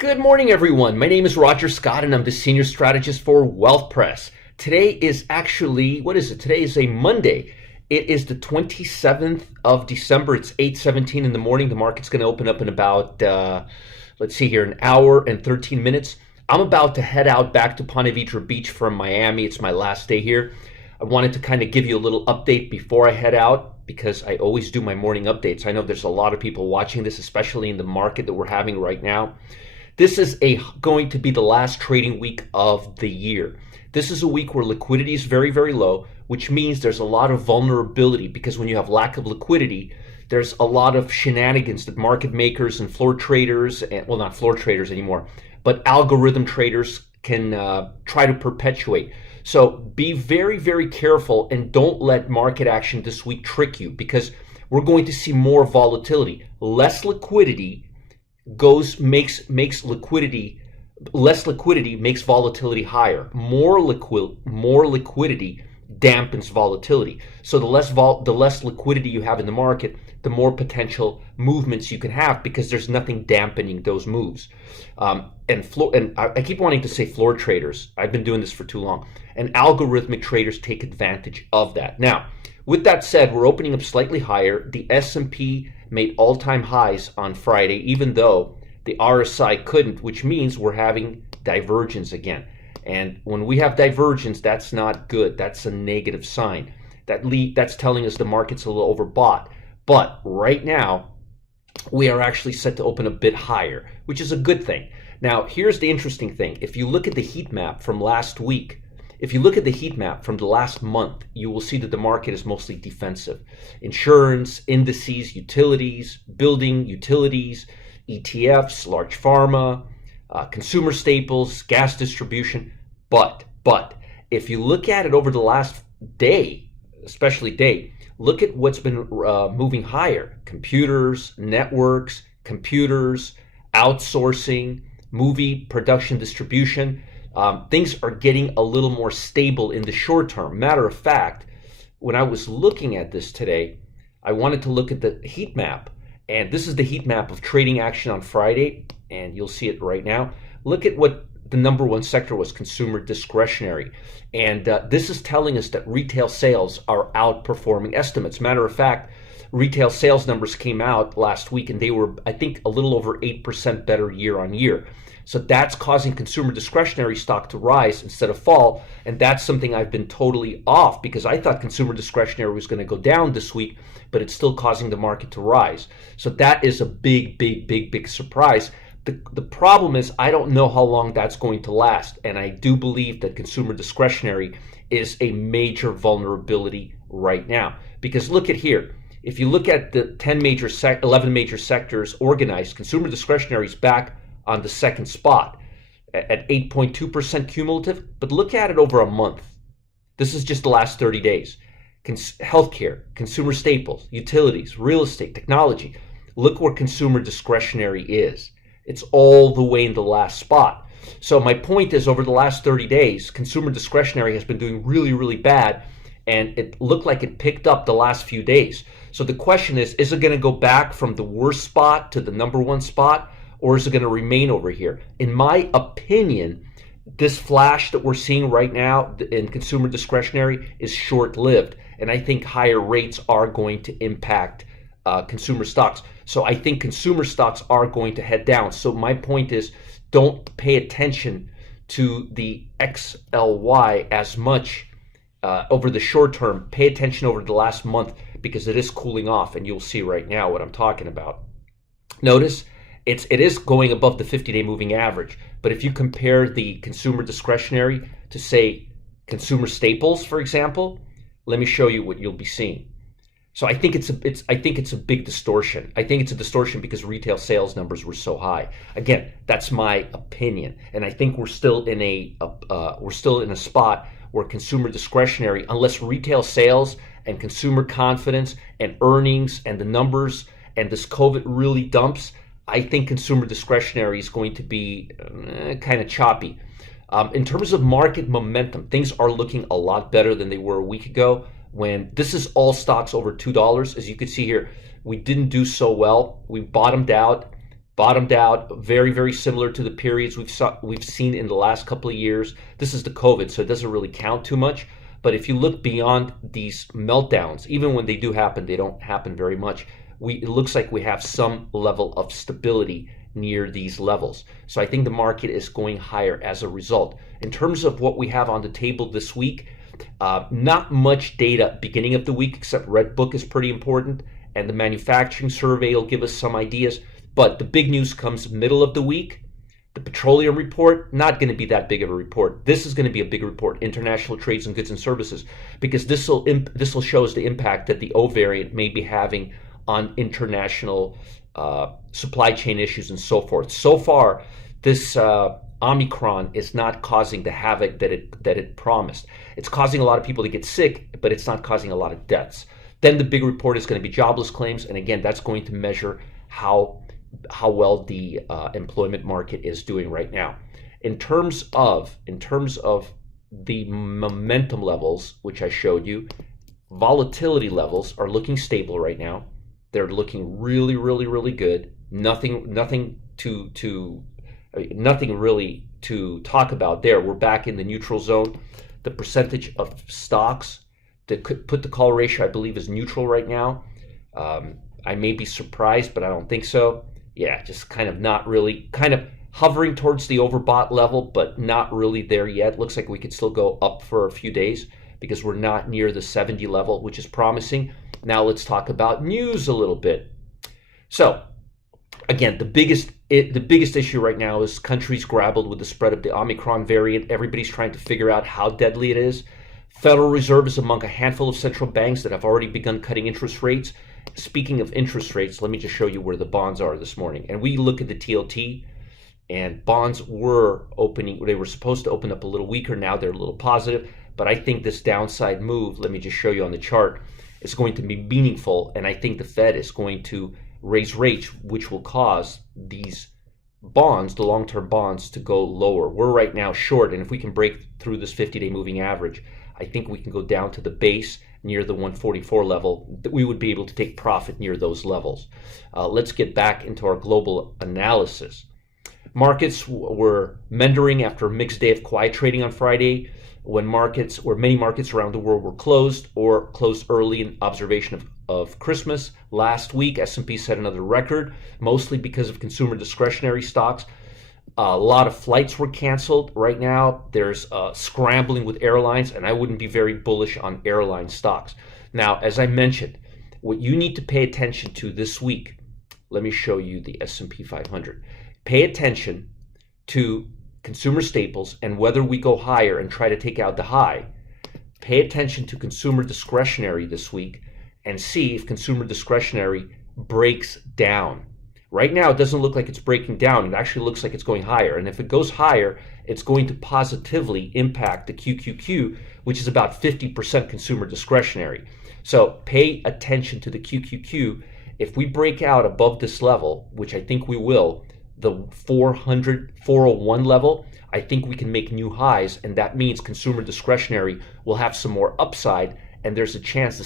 Good morning, everyone. My name is Roger Scott, and I'm the Senior Strategist for Wealth Press. Today is actually, what is it? Today is a Monday. It is the 27th of December. It's 8:17 in the morning. The market's going to open up in about, let's see here, an hour and 13 minutes. I'm about to head out back to Ponte Vedra Beach from Miami. It's my last day here. I wanted to kind of give you a little update before I head out because I always do my morning updates. I know there's a lot of people watching this, especially in the market that we're having right now. This is going to be the last trading week of the year. This is a week where liquidity is very, very low, which means there's a lot of vulnerability because when you have lack of liquidity, there's a lot of shenanigans that market makers and floor traders, and well, not floor traders anymore, but algorithm traders can try to perpetuate. So be very, very careful and don't let market action this week trick you because we're going to see more volatility. Less liquidity makes liquidity, less liquidity makes volatility higher. More liquidity dampens volatility. So the less liquidity you have in the market, the more potential movements you can have because there's nothing dampening those moves. And I keep wanting to say floor traders. I've been doing this for too long. And algorithmic traders take advantage of that. Now, with that said, we're opening up slightly higher. The S&P made all-time highs on Friday, even though the RSI couldn't, which means we're having divergence again. And when we have divergence, that's not good. That's a negative sign. That's telling us the market's a little overbought. But right now, we are actually set to open a bit higher, which is a good thing. Now, here's the interesting thing. If you look at the heat map from last week, if you look at the heat map from the last month, you will see that the market is mostly defensive. Insurance, indices, utilities, building, utilities, ETFs, large pharma, consumer staples, gas distribution. But if you look at it over the last day, especially day, look at what's been moving higher. Computers, networks, outsourcing, movie production distribution. Things are getting a little more stable in the short term. Matter of fact, when I was looking at this today, I wanted to look at the heat map. And this is the heat map of trading action on Friday. And you'll see it right now. Look at what the number one sector was, consumer discretionary. And this is telling us that retail sales are outperforming estimates. Matter of fact, retail sales numbers came out last week and they were, I think, a little over 8% better year on year. So that's causing consumer discretionary stock to rise instead of fall. And that's something I've been totally off because I thought consumer discretionary was going to go down this week, but it's still causing the market to rise. So that is a big surprise. The problem is I don't know how long that's going to last. And I do believe that consumer discretionary is a major vulnerability right now. Because look at here. If you look at the 11 major sectors organized, consumer discretionary is back on the second spot at 8.2% cumulative. But look at it over a month. This is just the last 30 days. Healthcare, consumer staples, utilities, real estate, technology. Look where consumer discretionary is. It's all the way in the last spot. So my point is over the last 30 days, consumer discretionary has been doing really bad. And it looked like it picked up the last few days. So the question is it going to go back from the worst spot to the number one spot? Or is it going to remain over here? In my opinion, this flash that we're seeing right now in consumer discretionary is short-lived. And I think higher rates are going to impact consumer stocks. So I think consumer stocks are going to head down. So my point is don't pay attention to the XLY as much over the short term. Pay attention over the last month because it is cooling off. And you'll see right now what I'm talking about. Notice it is going above the 50-day moving average. But if you compare the consumer discretionary to, say, consumer staples, for example, let me show you what you'll be seeing. So I think it's a big distortion. I think it's a distortion because retail sales numbers were so high. Again, that's my opinion, and I think we're still in a spot where consumer discretionary, unless retail sales and consumer confidence and earnings and the numbers and this COVID really dumps, I think consumer discretionary is going to be kind of choppy. In terms of market momentum, things are looking a lot better than they were a week ago. When this is all stocks over $2, as you can see here, we didn't do so well. We bottomed out, bottomed out, very, very similar to the periods we've seen in the last couple of years. This is the COVID, so it doesn't really count too much. But if you look beyond these meltdowns, even when they do happen, they don't happen very much. It looks like we have some level of stability near these levels. So I think the market is going higher as a result. In terms of what we have on the table this week, not much data beginning of the week, except Red Book is pretty important, and the manufacturing survey will give us some ideas. But the big news comes middle of the week. The petroleum report, not going to be that big of a report. This is going to be a big report, international trades in goods and services, because this will show us the impact that the O variant may be having on international supply chain issues and so forth. So far, this Omicron is not causing the havoc that it promised. It's causing a lot of people to get sick, but it's not causing a lot of deaths. Then the big report is going to be jobless claims, and again, that's going to measure how well the employment market is doing right now. In terms of the momentum levels, which I showed you, volatility levels are looking stable right now. They're looking really, really, really good. Nothing really to talk about there. We're back in the neutral zone. The percentage of stocks that could put the call ratio, I believe, is neutral right now. I may be surprised, but I don't think so. Yeah, just kind of hovering towards the overbought level, but not really there yet. Looks like we could still go up for a few days because we're not near the 70 level, which is promising. Now let's talk about news a little bit. So again, the biggest issue right now is countries grappled with the spread of the Omicron variant. Everybody's trying to figure out how deadly it is. Federal Reserve is among a handful of central banks that have already begun cutting interest rates. Speaking of interest rates, let me just show you where the bonds are this morning. And we look at the TLT, and bonds were opening. They were supposed to open up a little weaker. Now they're a little positive. But I think this downside move, let me just show you on the chart, is going to be meaningful. And I think the Fed is going to raise rates, which will cause these bonds, the long-term bonds, to go lower. We're right now short. And if we can break through this 50-day moving average, I think we can go down to the base near the 144 level. That we would be able to take profit near those levels. Let's get back into our global analysis. Markets were meandering after a mixed day of quiet trading on Friday, when many markets around the world were closed or closed early in observation of Christmas. Last week, S&P set another record, mostly because of consumer discretionary stocks. A lot of flights were canceled. Right now, there's scrambling with airlines, and I wouldn't be very bullish on airline stocks. Now, as I mentioned, what you need to pay attention to this week, let me show you the S&P 500. Pay attention to consumer staples and whether we go higher and try to take out the high. Pay attention to consumer discretionary this week and see if consumer discretionary breaks down. Right now, it doesn't look like it's breaking down. It actually looks like it's going higher. And if it goes higher, it's going to positively impact the QQQ, which is about 50% consumer discretionary. So pay attention to the QQQ. If we break out above this level, which I think we will, the 401 level, I think we can make new highs. And that means consumer discretionary will have some more upside. And there's a chance the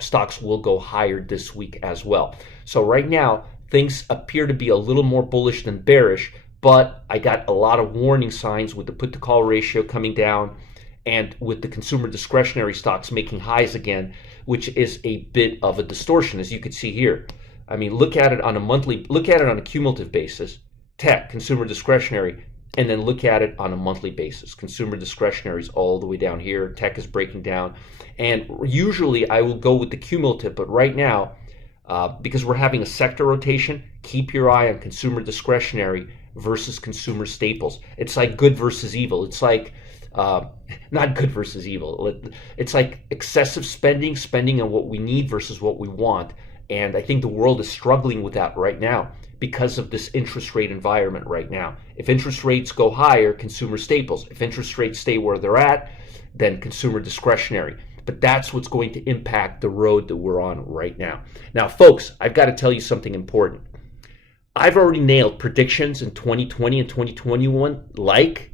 stocks will go higher this week as well. So right now, things appear to be a little more bullish than bearish, but I got a lot of warning signs with the put-to-call ratio coming down and with the consumer discretionary stocks making highs again, which is a bit of a distortion, as you can see here. I mean, look at it on a cumulative basis, tech, consumer discretionary, and then look at it on a monthly basis. Consumer discretionary is all the way down here. Tech is breaking down. And usually I will go with the cumulative, but right now, because we're having a sector rotation, keep your eye on consumer discretionary versus consumer staples. It's like good versus evil. It's like, not good versus evil. It's like excessive spending on what we need versus what we want. And I think the world is struggling with that right now because of this interest rate environment right now. If interest rates go higher, consumer staples. If interest rates stay where they're at, then consumer discretionary. But that's what's going to impact the road that we're on right now. Now, folks, I've got to tell you something important. I've already nailed predictions in 2020 and 2021, like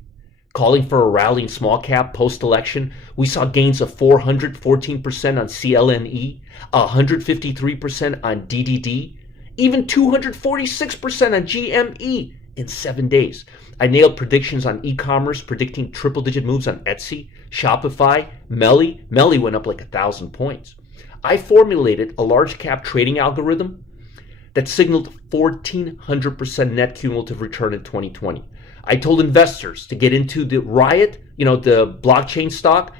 calling for a rally in small cap post-election. We saw gains of 414% on CLNE, 153% on DDD, even 246% on GME in 7 days. I nailed predictions on e-commerce, predicting triple-digit moves on Etsy, Shopify, Melly. Melly went up like 1,000 points. I formulated a large cap trading algorithm that signaled 1,400% net cumulative return in 2020. I told investors to get into the Riot, the blockchain stock,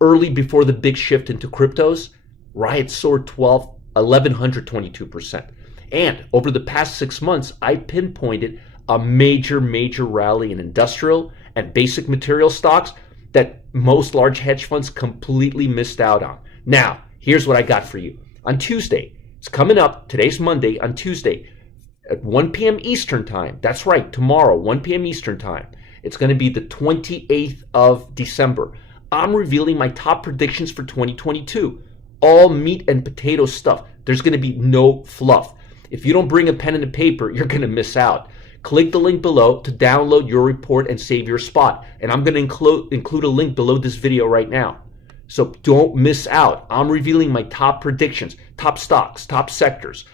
early before the big shift into cryptos. Riot soared 1,122%. And over the past 6 months, I pinpointed a major rally in industrial and basic material stocks that most large hedge funds completely missed out on. Now, here's what I got for you. On Tuesday, it's coming up, today's Monday, on Tuesday at 1 p.m. Eastern time. That's right, tomorrow, 1 p.m. Eastern time. It's going to be the 28th of December. I'm revealing my top predictions for 2022. All meat and potato stuff. There's going to be no fluff. If you don't bring a pen and a paper, you're going to miss out. Click the link below to download your report and save your spot. And I'm going to include a link below this video right now. So don't miss out. I'm revealing my top predictions, top stocks, top sectors,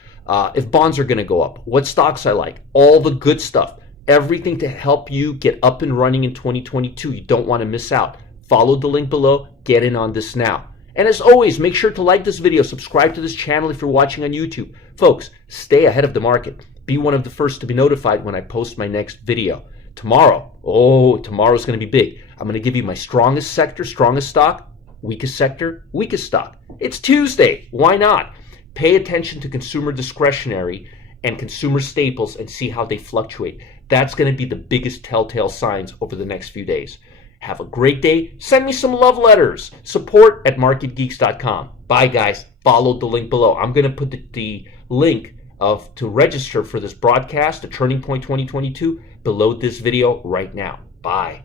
if bonds are going to go up, what stocks I like, all the good stuff, everything to help you get up and running in 2022. You don't want to miss out. Follow the link below. Get in on this now. And as always, make sure to like this video, subscribe to this channel if you're watching on YouTube. Folks, stay ahead of the market. Be one of the first to be notified when I post my next video. Tomorrow's going to be big. I'm going to give you my strongest sector, strongest stock, weakest sector, weakest stock. It's Tuesday. Why not? Pay attention to consumer discretionary and consumer staples and see how they fluctuate. That's going to be the biggest telltale signs over the next few days. Have a great day. Send me some love letters. Support@marketgeeks.com. Bye, guys. Follow the link below. I'm going to put the link to register for this broadcast, the Turning Point 2022, below this video right now. Bye.